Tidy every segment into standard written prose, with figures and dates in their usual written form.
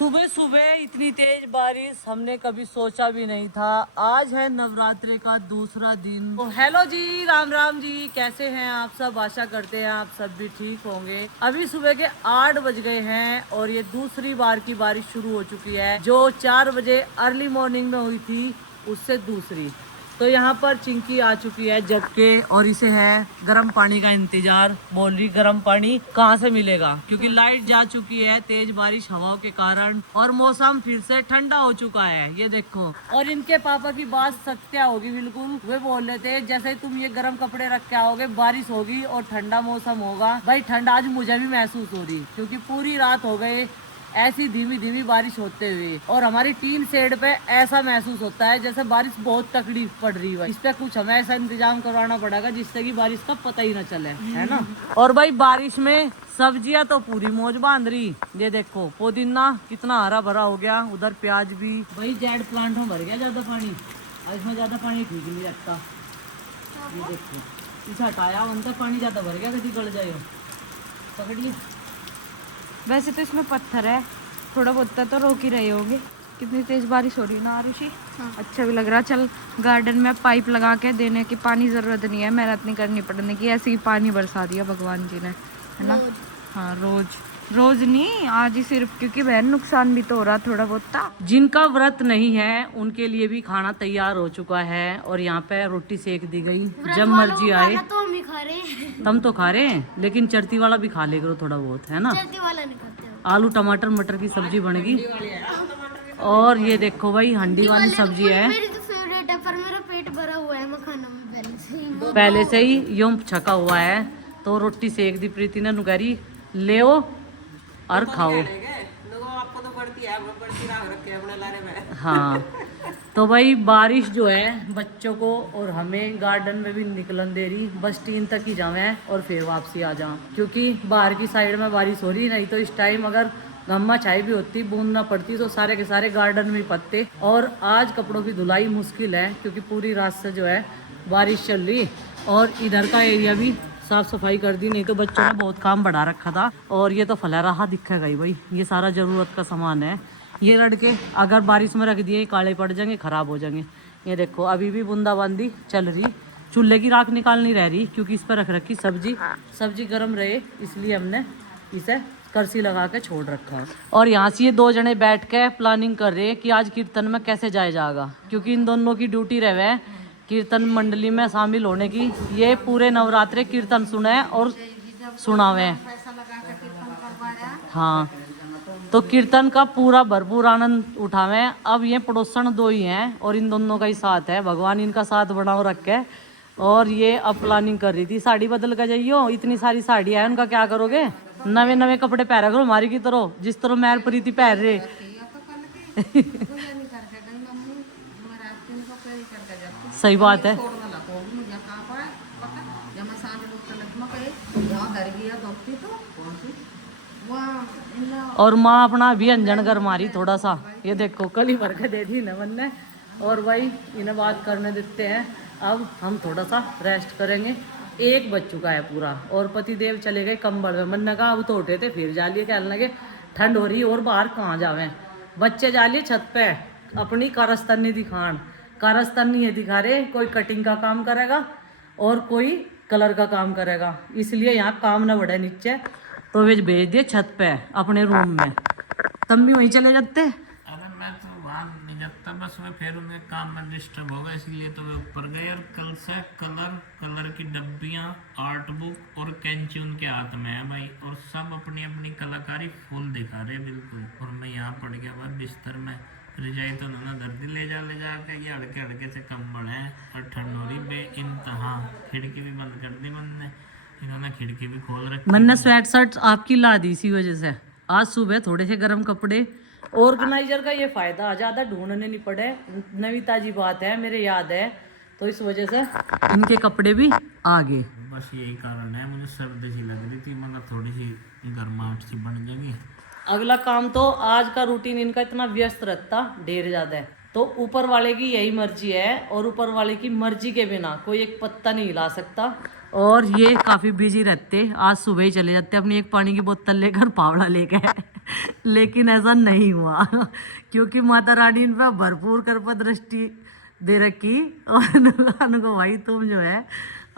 सुबह सुबह इतनी तेज बारिश हमने कभी सोचा भी नहीं था। आज है नवरात्रि का दूसरा दिन। तो हेलो जी, राम राम जी, कैसे हैं आप सब? आशा करते हैं आप सब भी ठीक होंगे। अभी सुबह के 8 बज गए हैं और ये दूसरी बार की बारिश शुरू हो चुकी है। जो 4 बजे अर्ली मॉर्निंग में हुई थी उससे दूसरी। तो यहाँ पर चिंकी आ चुकी है जग के और इसे है गर्म पानी का इंतजार। बोल रही गर्म पानी कहाँ से मिलेगा, क्योंकि लाइट जा चुकी है तेज बारिश हवाओं के कारण और मौसम फिर से ठंडा हो चुका है। ये देखो, और इनके पापा की बात सत्या होगी बिल्कुल। वे बोल रहे थे जैसे तुम ये गर्म कपड़े रख के आओगे बारिश होगी और ठंडा मौसम होगा। भाई ठंडा आज मुझे भी महसूस हो रही, क्योंकि पूरी रात हो गए ऐसी धीमी धीमी बारिश होते हुए और हमारी टीन शेड पे ऐसा महसूस होता है जैसे बारिश बहुत तकड़ी पड़ रही है। इस पे कुछ हमें ऐसा इंतजाम करवाना पड़ेगा जिससे कि बारिश का पता ही ना चले, है ना। और भाई बारिश में सब्जियां तो पूरी मौज बांध रही। ये देखो पुदीना कितना हरा भरा हो गया, उधर प्याज भी। भाई जेड प्लांट में भर गया ज्यादा पानी, इसमें ज्यादा पानी ठीक नहीं लगता। ये देखो इसे हटाया, अंदर पानी ज्यादा भर गया, कभी गल जाए पकड़िए। वैसे तो इसमें पत्थर है, थोड़ा बहुत तो रोक ही रहे होंगे। कितनी तेज बारिश हो रही है ना आरुषि। अच्छा भी लग रहा। चल गार्डन में पाइप लगा के देने की पानी जरूरत नहीं है, मेहनत नहीं करनी पड़ने की, ऐसे ही पानी बरसा दिया भगवान जी ने, है ना। हाँ रोज रोज नहीं, आज ही सिर्फ, क्योंकि बहन नुकसान भी तो हो रहा थोड़ा बहुत था। जिनका व्रत नहीं है उनके लिए भी खाना तैयार हो चुका है और यहाँ पे रोटी सेक दी गई। जब मर्जी आए तो हम ही खा रहे हैं। तम तो खा रहे हैं, लेकिन चरती वाला भी खा ले करो थोड़ा बहुत, है ना। चलती वाला नहीं खाते हो। आलू टमाटर मटर की सब्जी बनेगी। और ये देखो भाई हंडी वाली सब्जी है। मेरी तो फेवरेट है, पर मेरा पेट भरा हुआ है मखाना में पहले से ही यूं छका हुआ है। तो रोटी सेक दी प्रीति ने, नुकरी ले और खाओ। हाँ तो भाई बारिश जो है बच्चों को और हमें गार्डन में भी निकलन दे रही। बस टीन तक ही जावे और फिर वापसी आ जाऊँ, क्योंकि बाहर की साइड में बारिश हो रही। नहीं तो इस टाइम अगर गम्मा छाई भी होती, बूंद ना पड़ती, तो सारे के सारे गार्डन में पत्ते। और आज कपड़ों की धुलाई मुश्किल है, क्योंकि पूरी रात से जो है बारिश चल रही। और इधर का एरिया भी साफ सफाई कर दी, नहीं तो बच्चों ने बहुत काम बढ़ा रखा था। और ये तो फैला रहा दिखेगा ही भाई, ये सारा जरूरत का सामान है। ये लड़के अगर बारिश में रख दिए काले पड़ जाएंगे, खराब हो जाएंगे। ये देखो अभी भी बूंदाबांदी चल रही। चूल्हे की राख निकालनी रह रही, क्योंकि इस पर रख रखी सब्जी गर्म रहे, इसलिए हमने इसे करसी लगा के छोड़ रखा है। और यहाँ से ये 2 जने बैठ के प्लानिंग कर रहे हैं कि आज कीर्तन में कैसे जाया जाएगा, क्योंकि इन दोनों की ड्यूटी रहे कीर्तन मंडली में शामिल होने की। ये पूरे नवरात्रे कीर्तन सुने और सुनावे। हाँ तो कीर्तन का पूरा भरपूर आनंद उठावे। अब ये पड़ोसन 2 ही हैं और इन दोनों का ही साथ है, भगवान इनका साथ बनाओ रखे। और ये अब प्लानिंग कर रही थी साड़ी बदल कर जाइयो, इतनी सारी साड़ियाँ है, उनका क्या करोगे? नवे नवे कपड़े पहरा करो हमारी की तरह, जिस तरह मैर प्रीति पहन रहे। सही बात है। और माँ अपना भी अंजन कर मारी थोड़ा सा। ये देखो कल ही भर के दे दी नमन ने। और भाई इन्हें बात करने देते हैं, अब हम थोड़ा सा रेस्ट करेंगे। 1 बज चुका है पूरा और पतिदेव चले गए कंबल में। मन ने कहा अब तो उठे थे, फिर जा लिए, कहने लगे ठंड हो रही और बाहर कहाँ जावे। बच्चे जा लिए छत पे अपनी कारस्तानी दिखान। कारस्तानी है दिखा रहे, कोई कटिंग का काम करेगा और कोई कलर का काम करेगा, इसलिए यहाँ काम न बढ़े नीचे। तो वे भेज दिए छत पे अपने रूम में। तब भी वहीं चले जाते। अरे मैं तो वहाँ नहीं जाता, बस मैं फिर उनके काम में डिस्टर्ब होगा, इसलिए तो वे ऊपर गए। और कल से कलर की डब्बियाँ, आर्ट बुक और कैंची उनके हाथ में है भाई, और सब अपनी अपनी कलाकारी फुल दिखा रहे बिल्कुल। और मैं यहाँ पड़ गया भाई बिस्तर में। रजाई तो ना दर्दी ले जा के, ये हड़के हड़के से कंबल है और ठंड हो रही बे इंतहा। खिड़की भी बंद कर दी मैंने, इन्होंने खिड़की भी खोल रखी। मैंने स्वेट शर्ट आपकी ला दी इसी वजह से। आज सुबह थोड़े से गर्म कपड़े। ऑर्गेनाइजर का ये फायदा, ज्यादा ढूंढने नहीं पड़े, नवी ताजी बात है, मेरे याद है, तो इस वजह से इनके कपड़े भी आ गए। बस यही कारण है, मुझे सर्दी सी लग रही थी, मतलब थोड़ी सी गर्माहट सी बन जाएगी। अगला काम तो आज का रूटीन इनका इतना व्यस्त रहता, ढेर ज्यादा है। तो ऊपर वाले की यही मर्जी है और ऊपर वाले की मर्जी के बिना कोई एक पत्ता नहीं हिला सकता। और ये काफी बिजी रहते, आज सुबह ही चले जाते अपनी एक पानी की बोतल लेकर, पावड़ा लेकर लेकिन ऐसा नहीं हुआ क्योंकि माता रानी इन पर भरपूर कृपा दृष्टि दे रखी और उनको भाई तुम जो है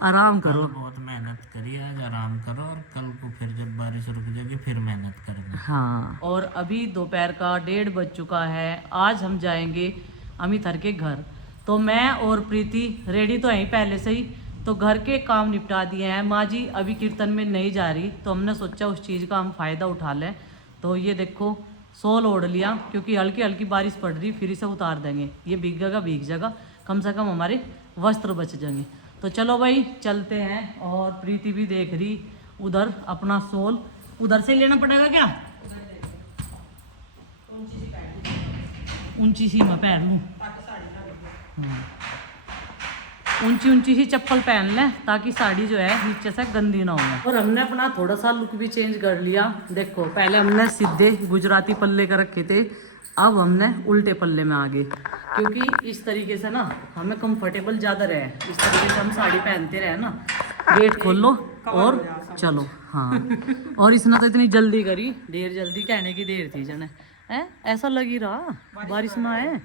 आराम करो। बहुत मेहनत करी, आज आराम करो और कल को फिर जब बारिश रुक जाएगी फिर मेहनत करना। हाँ, और अभी दोपहर का 1:30 बज चुका है। आज हम जाएंगे अमित हर के घर। तो मैं और प्रीति रेडी तो हैं पहले से ही, तो घर के काम निपटा दिए हैं। माँ जी अभी कीर्तन में नहीं जा रही, तो हमने सोचा उस चीज़ का हम फ़ायदा उठा लें। तो ये देखो शॉल ओढ़ लिया क्योंकि हल्की हल्की बारिश पड़ रही, फिर इसे उतार देंगे। ये भीग जाएगा, कम से कम हमारे वस्त्र बच जाएंगे। तो चलो भाई चलते हैं। और प्रीति भी देख रही उधर अपना शॉल, उधर से लेना पड़ेगा क्या? ऊंची सी मैं पहन लूँ, ऊंची ऊंची सी चप्पल पहन लें ताकि साड़ी जो है नीचे से गंदी ना हो। और हमने अपना थोड़ा सा लुक भी चेंज कर लिया। देखो पहले हमने सीधे गुजराती पल्ले का रखे थे, अब हमने उल्टे पल्ले में आ गए क्योंकि इस तरीके से ना हमें कंफर्टेबल ज़्यादा रहे। इस तरीके से हम साड़ी पहनते रहे ना, गेट खोल लो और चलो। हाँ, और इसने तो इतनी जल्दी करी, देर जल्दी कहने की देर थी जने है, ऐसा लग ही रहा बारिश ना है।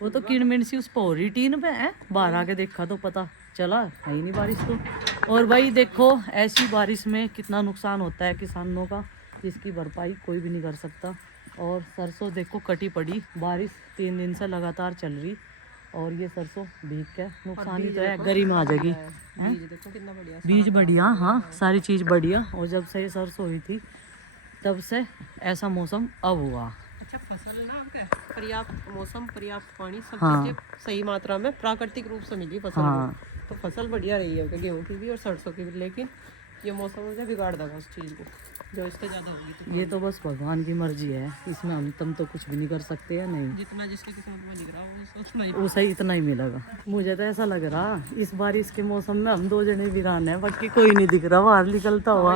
वो तो किड़मिड़ सी उस पौरी टीन पे है, बाहर आके देखा तो पता चला है ही नहीं बारिश तो। और भाई देखो ऐसी बारिश में कितना नुकसान होता है किसानों का, इसकी भरपाई कोई भी नहीं कर सकता। और सरसों देखो कटी पड़ी, बारिश 3 दिन से लगातार चल रही और ये सरसों भीग के नुकसान ही तो है, गरी में आ जाएगी। बीज बढ़िया, हाँ सारी चीज़ बढ़िया। और जब से ये सरसों हुई थी तब से ऐसा मौसम अब हुआ। अच्छा, फसल ना आपका पर्याप्त मौसम, पर्याप्त पानी, सब हाँ। चीजें सही मात्रा में प्राकृतिक रूप से मिली फसल हाँ। को, तो फसल बढ़िया रही है गेहूं की भी और सरसों की भी। लेकिन ये मौसम मुझे बिगाड़ देगा उस चीज़ को, जो इससे ज़्यादा होगी। तो ये तो बस भगवान की मर्जी है, इसमें हम तुम तो कुछ भी नहीं कर सकते हैं। नहीं, जितना जिसके किस्मत में लिख रहा है वो सोचना ही। वो सही इतना ही मिलेगा। मुझे तो ऐसा लग रहा इस बारिश के मौसम में हम 2 जने वीरान है, बाकी कोई नहीं दिख रहा बाहर निकलता हुआ।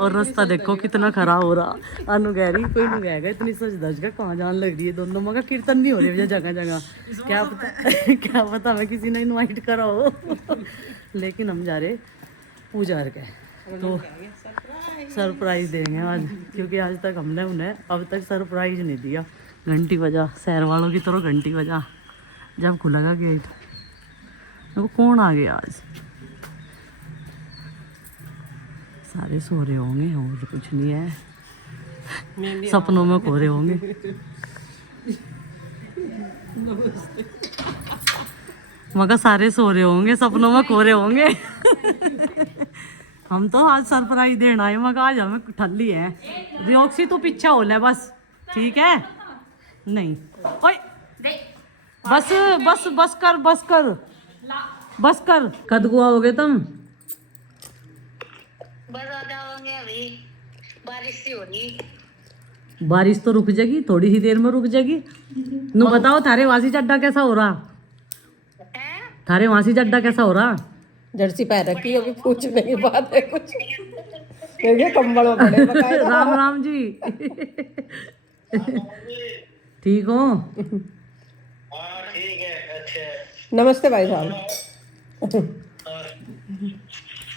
और रास्ता देखो कितना खराब हो रहा। अनु कह रही कोई नहीं गएगा, इतनी सज धज का कहाँ जान लग रही है। दोनों मगर कीर्तन भी हो रही है जगह जगह, क्या पता क्या पता हमें किसी ने इन्वाइट करा हो लेकिन हम जा रहे पूजा करके, तो सरप्राइज देंगे आज, क्योंकि आज तक हमने उन्हें अब तक सरप्राइज नहीं दिया। घंटी बजा, शहर वालों की तरह घंटी बजा जब खुलेगा गेट। वो कौन आ गया आज? सारे सो रहे होंगे और कुछ नहीं है, सपनों में खो रहे होंगे। मगर सारे सो रहे होंगे, सपनों में खो रहे होंगे हम तो आज सरप्राइज देना है, मगर आज हमें ठल्ली है। रियोक्सी तो पीछा हो ले बस, ठीक है? नहीं ओए बस बस बस कर बस कर बस कर। कद को आओगे तुम? बस आ जाओगे, अभी बारिश सी हो रही। बारिश तो रुक जाएगी, थोड़ी ही देर में रुक जाएगी। नु बताओ थारे वासी चड्डा कैसा हो रहा? थारे वासी चड्डा कैसा हो रहा? जर्सी पहन रखी होगी, पूछने की बात है कुछ, क्योंकि कंबल में पड़े बकायदा। राम राम जी ठीक हो? नमस्ते भाई साहब,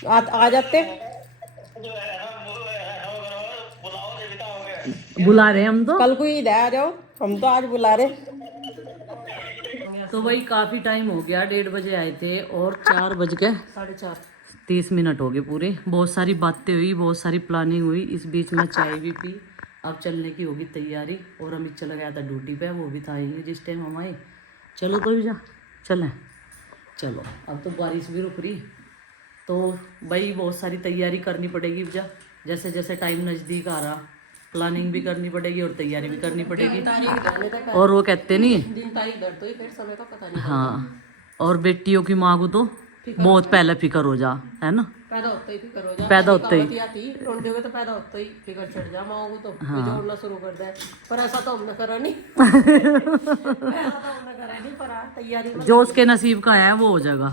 आ जाते। बुला रहे हम तो। कल को ईद है, आ जाओ, हम तो आज बुला रहे। तो भाई काफ़ी टाइम हो गया, 1:30 बजे आए थे और 4 बज के 30 मिनट हो गए पूरे। बहुत सारी बातें हुई, बहुत सारी प्लानिंग हुई, इस बीच में चाय भी पी। अब चलने की होगी तैयारी। और अमित चला गया था ड्यूटी पे, वो भी था ही जिस टाइम हम आए। चलो तो जा चलें, चलो। अब तो बारिश भी रुक रही, तो भाई बहुत सारी तैयारी करनी पड़ेगी। जैसे जैसे टाइम नज़दीक आ रहा, प्लानिंग भी करनी पड़ेगी और तैयारी भी करनी पड़ेगी। और वो कहते नहीं, दिन तारीख दर तो ही फिर समय का पता नहीं। हाँ, और बेटियों की माँ को तो बहुत पहले फिक्र हो जा, है ना? पैदा होते ही फिक्र हो जा, पैदा होते ही। तो पैदा होते ही फिक्र चढ़ जा माओ को, तो जोड़ना शुरू कर दे। पर ऐसा तो हमने करा नहीं पर तैयारी में जो उसके नसीब का है वो हो जाएगा।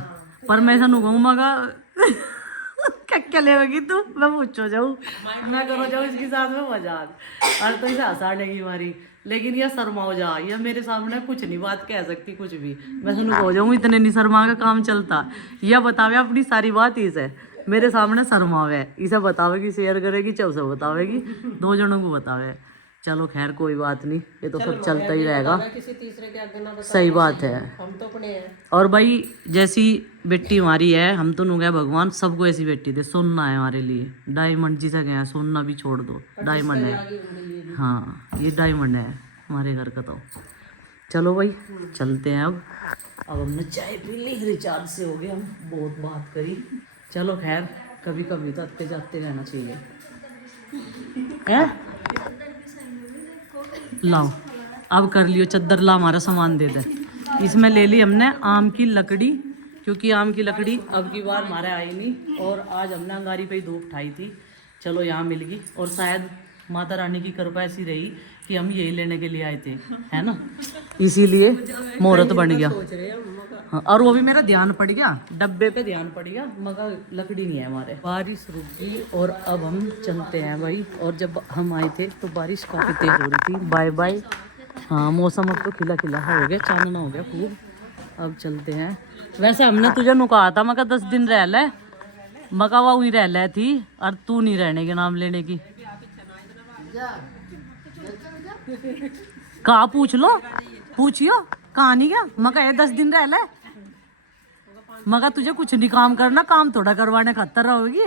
पर मैं ऐसा कहूँगा क्या लेगी तू, मैं पूछो जाऊँ, मैं करो जाऊँ इसके साथ में मजाक, और तो इसे हंसा लेगी हमारी। लेकिन यह शर्माओ जा, यह मेरे सामने कुछ नहीं बात कह सकती कुछ भी। मैं सुन हो जाऊँ, इतने नहीं शर्मा का काम चलता। यह बतावे अपनी सारी बात इसे, मेरे सामने शर्मावे, इसे बतावे कि शेयर करेगी, चाहे उसे बतावेगी, 2 जनों को बतावे। चलो खैर कोई बात नहीं, ये तो सब चलता ही रहेगा। किसी तीसरे के आगे ना बता, सही बात है। हम तो अपने हैं। और भाई जैसी बेटी हमारी है, हम तो नु गए भगवान सबको ऐसी बेटी दे। सोना है हमारे लिए, डायमंड जिसे गए, सोना भी छोड़ दो, डायमंड है। हाँ ये डायमंड है हमारे घर का। तो चलो भाई चलते हैं अब हमने चाय पी ली, रिचार्ज से हो गए, हम बहुत बात करी। चलो खैर कभी कभी तो आते जाते रहना चाहिए। हैं लाओ अब कर लियो, चद्दर ला, हमारा सामान दे दे। इसमें ले ली हमने आम की लकड़ी, क्योंकि आम की लकड़ी अब की बार हमारे आई नहीं, और आज हमने अंगारी पे ही धूप उठाई थी। चलो यहाँ मिल गई, और शायद माता रानी की कृपा ऐसी रही कि हम यही लेने के लिए आए थे, है ना, इसीलिए मुहूर्त बन गया। हाँ, और वो भी मेरा ध्यान पड़ गया, डब्बे पे ध्यान पड़ गया, मगर लकड़ी नहीं है हमारे। बारिश रुक गई और अब हम चलते हैं भाई। और जब हम आए थे तो बारिश काफ़ी तेज हो रही थी। Bye bye. हाँ मौसम अब तो खिला खिला हो गया, चांदना हो गया खूब। अब चलते हैं। वैसे हमने तुझे नु कहा था मगर 10 दिन रह ले, मगर वो वहीं रह ले थी, और तू नहीं रहने के नाम लेने की। कहा पूछ लो, पूछियो कहाँ नहीं गया, मगर ये 10 दिन रह ले, मगर तुझे कुछ नहीं काम करना, काम थोड़ा करवाने खातर रहोगी।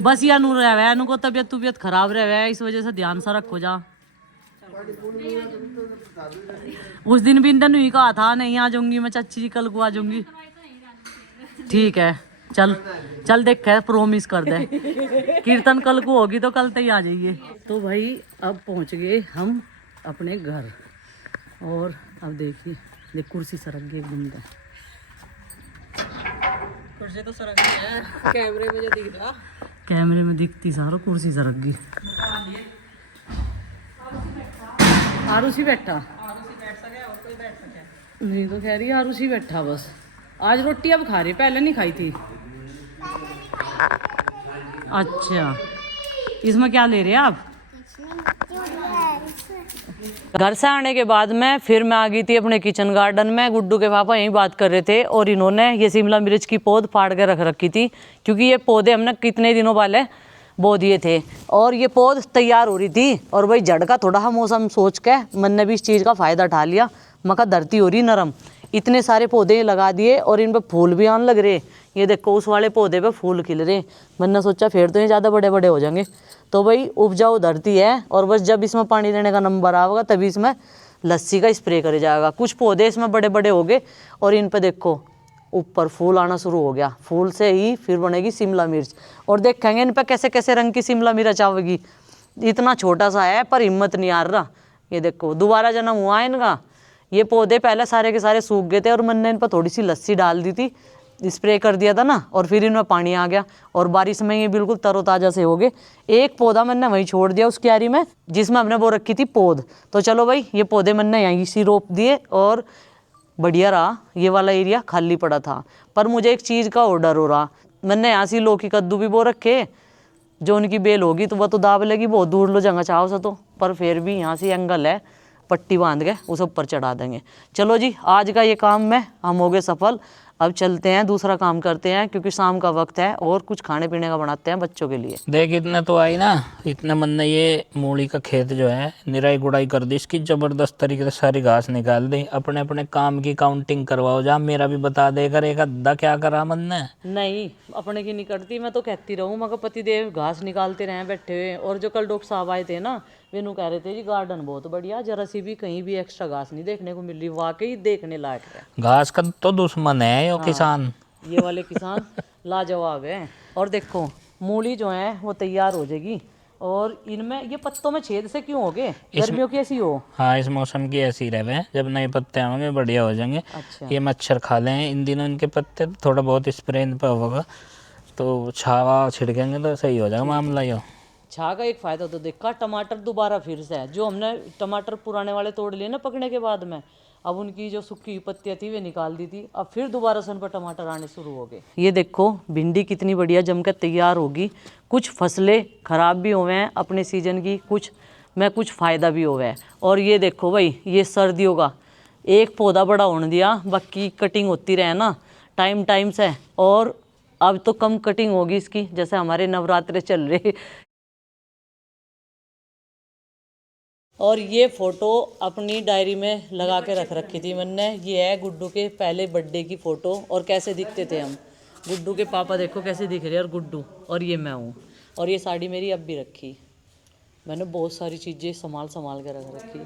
बस या नू रहे नु को तबीयत खराब रहे, इस वजह से ध्यान सा रखो जा। उस दिन भी इंदन ही कहा था नहीं आ जाऊंगी मैं चाची जी, कल को आ जाऊंगी। ठीक है चल चल देख है, प्रोमिस कर दे। कीर्तन कल को होगी तो कल तक आ जाइए। तो भाई अब पहुंच गए हम अपने घर, और अब देखिए देख कुर्सी सरक गई एकदम। कुर्सी तो सरक गई है, कैमरे में जो दिख रहा, कैमरे में दिखती सारो कुर्सी सरक गई। आरुषि बैठा, नहीं तो कह रही आरुषि बैठा बस। आज रोटी अब खा रही, पहले नहीं खाई थी। अच्छा इसमें क्या ले रहे हैं आप? घर से आने के बाद में फिर मैं आ गई थी अपने किचन गार्डन में। गुड्डू के पापा यहीं बात कर रहे थे, और इन्होंने ये शिमला मिर्च की पौध फाड़ के रख रखी थी, क्योंकि ये पौधे हमने कितने दिनों पहले बो दिए थे, और ये पौध तैयार हो रही थी। और भाई जड़ का थोड़ा मौसम सोच के मैंने भी इस चीज़ का फ़ायदा उठा लिया। मका धरती हो रही नरम, इतने सारे पौधे लगा दिए, और इन पर फूल भी आने लग रहे। ये देखो उस वाले पौधे पे फूल खिल रहे। मैंने सोचा फिर तो ये ज़्यादा बड़े बड़े हो जाएंगे। तो भाई उपजाऊ धरती है, और बस जब इसमें पानी देने का नंबर आएगा तभी इसमें लस्सी का स्प्रे करे जाएगा। कुछ पौधे इसमें बड़े बड़े हो गए, और इन पे देखो ऊपर फूल आना शुरू हो गया। फूल से ही फिर बनेगी शिमला मिर्च, और देखेंगे इन पे कैसे कैसे रंग की शिमला मिर्च आवेगी। इतना छोटा सा है पर हिम्मत नहीं आ रहा। ये देखो दोबारा जन्म हुआ है इनका। ये पौधे पहले सारे के सारे सूख गए थे, और मैंने इन पर थोड़ी सी लस्सी डाल दी थी, स्प्रे कर दिया था ना, और फिर इनमें पानी आ गया, और बारिश में ये बिल्कुल तरोताज़ा से हो गए। एक पौधा मैंने वहीं छोड़ दिया उस क्यारी में जिसमें हमने वो रखी थी पौध। तो चलो भाई ये पौधे मैंने यहीं से रोप दिए, और बढ़िया रहा। ये वाला एरिया खाली पड़ा था, पर मुझे एक चीज़ का और डर हो रहा। मैंने यहाँ से लौकी कद्दू भी बो रखे, जो उनकी बेल होगी तो वह तो दाब लेगी, बहुत दूर लो जगह चाहो सा तो, पर फिर भी यहाँ से एंगल है, पट्टी बांध के उस ऊपर चढ़ा देंगे। चलो जी आज का ये काम में हम हो गए सफल। अब चलते हैं दूसरा काम करते हैं, क्योंकि शाम का वक्त है, और कुछ खाने पीने का बनाते हैं बच्चों के लिए। देख इतने तो आई ना, इतने मन ने ये मूली का खेत जो है निराई गुड़ाई कर दी, इसकी जबरदस्त तरीके से सारी घास निकाल दी। अपने अपने काम की काउंटिंग करवाओ जा, मेरा भी बता दे कर एक अद्धा क्या करा मन ने। नहीं अपने की नहीं करती, मैं तो कहती रहूँ मगर पतिदेव घास निकालते रहे बैठे हुए। और जो कल डॉक्टर साहब आए थे ना, वेनू कह रहे थे जी गार्डन बहुत बढ़िया, जरा सी भी कहीं भी एक्स्ट्रा घास नहीं देखने को मिल रही। वाकई देखने लायक है। घास का तो दुश्मन है यो किसान। ये वाले किसान लाजवाब है। और देखो मूली जो है वो तैयार हो जाएगी, और इनमें ये पत्तों में छेद से क्यों हो गए? गर्मियों की ऐसी हो। हाँ इस मौसम की ऐसी रहे, जब नए पत्ते आएंगे बढ़िया हो जाएंगे। अच्छा। ये मच्छर खा लें इन दिनों इनके पत्ते, तो थोड़ा बहुत स्प्रे इन पर होगा तो छावा छिड़केंगे तो सही हो जाएगा मामला। यो छा का एक फायदा तो देखा, टमाटर दोबारा फिर से है। जो हमने टमाटर पुराने वाले तोड़ लिए ना पकने के बाद में, अब उनकी जो सूखी हुई पत्तियाँ थी वे निकाल दी थी, अब फिर दोबारा से उन पर टमाटर आने शुरू हो गए। ये देखो भिंडी कितनी बढ़िया जमकर तैयार होगी। कुछ फसलें खराब भी हुए हैं अपने सीजन की, कुछ में कुछ फ़ायदा भी हुआ है। और ये देखो भाई ये सर्दियों का एक पौधा बड़ा होने दिया, बाकी कटिंग होती रहे ना टाइम टाइम से, और अब तो कम कटिंग होगी इसकी, जैसे हमारे नवरात्रे चल रहे। और ये फोटो अपनी डायरी में लगा के रख रखी थी मैंने। ये है गुड्डू के पहले बर्थडे की फोटो, और कैसे दिखते थे हम। गुड्डू के पापा देखो कैसे दिख रहे हैं, और गुड्डू, और ये मैं हूँ। और ये साड़ी मेरी अब भी रखी, मैंने बहुत सारी चीज़ें संभाल के रख रखी।